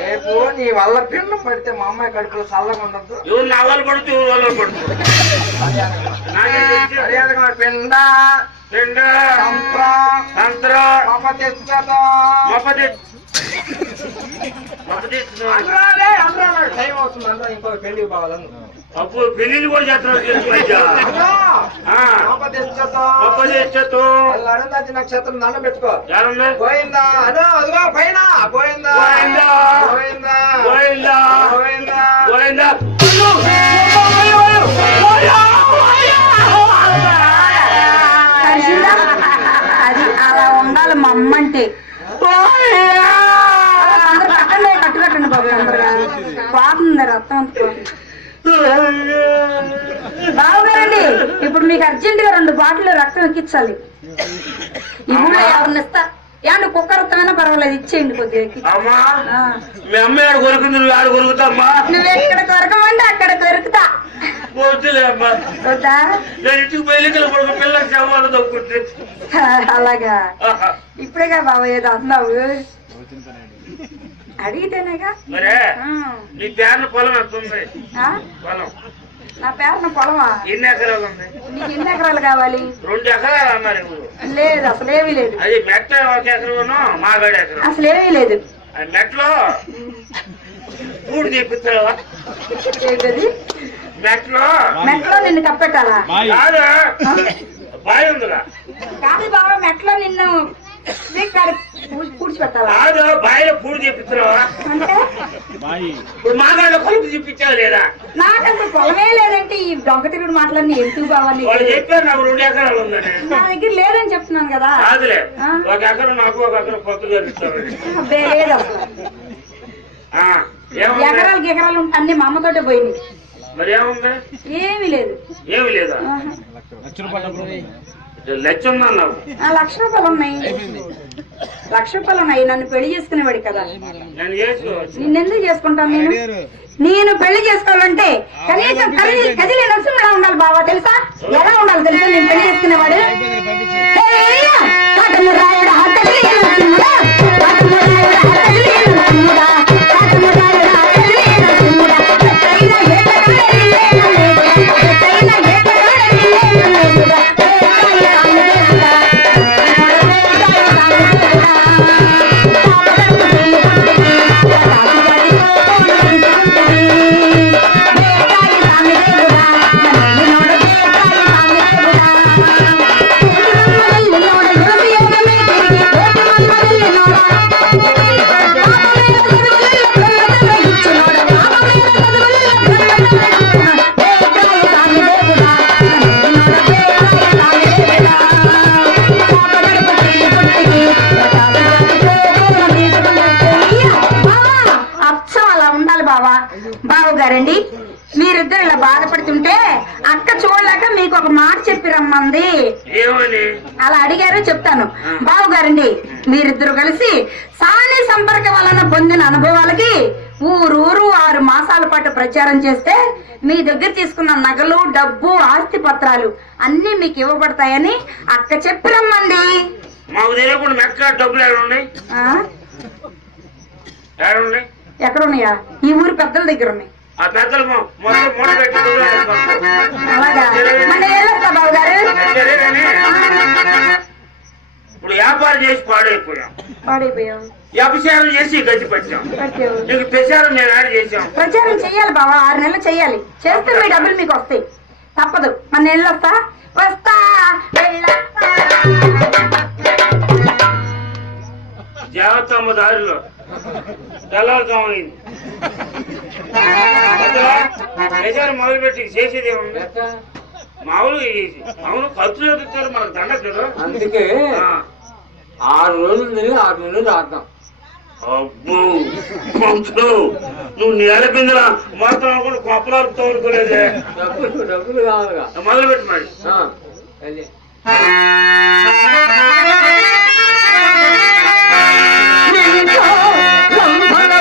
రేపు నీ వల్ల పిండం పడితే మా అమ్మాయి కడుపులో చల్లగా ఉండద్దు. ఎవరు నా వాళ్ళు పడుతూ ఎవరు వాళ్ళు పడుతుంది పిండ సంత్ర టైం అవుతుంది. అందరూ ఇంకో పెళ్లికి పోవాలను అప్పుడు పెళ్లిళ్ళు కూడా చేస్తున్నారు. నక్షత్రం దండ పెట్టుకో. పోయిందా అదో అదిగో పైన పోయిందా పోయిందా పోయిందా పోయిందా పోయిందా. అది అలా ఉండాలి మా అమ్మ అంటే. కట్టుకట్టండి బాబు, పోతుంది రక్తం అంతా. బావగారండి, ఇప్పుడు మీకు అర్జెంట్ గా 2 బాటిల్ రక్తం ఎక్కించాలి. ఈ ఊళ్ళో ఎవరిని ఇస్తా ఏమంటే కుక్క రక్తమైనా పర్వాలేదు, ఇచ్చేయండి కొద్దిగా. మీ అమ్మ ఆడ కొరుకుంది, నువ్వు ఆడ కొరుకుతామ్మా. నువ్వు ఎక్కడ కొరకమంటే అక్కడ కొరుకుతా. వద్దా నేను ఇంటికి పెళ్లికలు పడుకో పిల్లలకు శవాలు దొక్కుంటే. అలాగా ఇప్పుడేగా బాబు ఏదో అన్నావు, అడిగితేనేగా. మరే నీ పేరున పొలం ఎంత ఉంది? పొలం నా పేరున పొలమా? ఎన్ని ఎకరాలు ఉంది? నీకు ఎన్ని ఎకరాలు కావాలి? 2 ఎకరాలు అన్నారు. లేదు, అసలు ఏమీ లేదు. అది మెట్ట 1 ఎకరం, మాగాడు ఎకరం. అసలు ఏమీ లేదు. మెట్లో పూడి తెప్పిస్తావా? ఏంటది? మెట్లో మెట్లో నిన్ను కప్పెట్టాలా? కాదు, బాయ్ ఉందిగా. కాదు బాబా, మెట్లో నిన్ను పూడ్చిపెట్టాలా? కాదు, బాయిలో పూడి తెప్పిస్తున్నావా? అంటే ఇప్పుడు మాగాడు కొలుపు తెప్పించావు లేదా? నాకంత పొలమే లేదంటే ఈ దొంగ తిరుగుడు మాట్లాడి ఎందుకు బావాలి? వాళ్ళు చెప్పారు నాకు 2 ఎకరాలు ఉందని. నా దగ్గర లేదని చెప్తున్నాను కదా. కాదులే, 1 ఎకరం నాకు, 1 ఎకరం కొత్తగా ఇస్తావు. లేదు అసలు. ఎకరాలు ఎకరాలు అన్ని మా అమ్మతోటే పోయింది. మరి ఏముంది? ఏమీ లేదు. ఏమి లేదా? 1,00,000 ఉందన్నావు. 1,00,000 రూపాయలు ఉన్నాయి. 1,00,000 రూపాయలు ఉన్నాయి. నన్ను పెళ్లి చేసుకునేవాడు కదా. నిన్నెందుకు చేసుకుంటాను? నేను పెళ్లి చేసుకోవాలంటే కనీసం కదిలే నరసింహ ఉండాలి బాబా, తెలుసా? ఎలా ఉండాలి తెలుసా నేను పెళ్లి చేసుకునేవాడు? బావగారండి, మీరిద్దరు ఇలా బాధపడుతుంటే అక్క చూడలేక మీకు ఒక మాట చెప్పి రమ్మంది. అలా అడిగారో చెప్తాను. బావగారండి, మీరిద్దరు కలిసి సాని సంపర్కం వలన పొందిన అనుభవాలకి ఊరూరు 6 మాసాల పాటు ప్రచారం చేస్తే మీ దగ్గర తీసుకున్న నగలు, డబ్బు, ఆస్తి పత్రాలు అన్ని మీకు ఇవ్వబడతాయని అక్క చెప్పి రమ్మంది. ఎక్కడున్నాయా? ఈ ఊరు పెద్దల దగ్గర ఉన్నాయి. అలాగా మన ఏళ్ళొస్తా బావగారు. ఇప్పుడు వ్యాపారం చేసి పాడైపోయాం, వ్యవసాయం చేసి గట్టి పెట్టాం. నీకు ప్రచారం నేను యాడ్ చేసాం. ప్రచారం చెయ్యాలి బావా, 6 నెలలు చెయ్యాలి. చేస్తే మీ డబ్బులు మీకు వస్తాయి, తప్పదు. మన ఏళ్ళొస్తా వస్తా జాగ్రత్త దారిలో తెల్లవారుజామైంది. ప్రచారం మొదలుపెట్టి చేసేది ఏముంది? మామూలు ఖర్చు చదువుతారు, మనకు దండదు కదా. అందుకే 6 రోజులు తిరిగి 6 నెలలు రాద్దాం. అబ్బో నువ్వు నేల కిందలా మొత్తం అనుకుంటే కొప్పలాలు తోడుకోలేదే. డబ్బులు కావాలిగా, మొదలుపెట్టి మరి.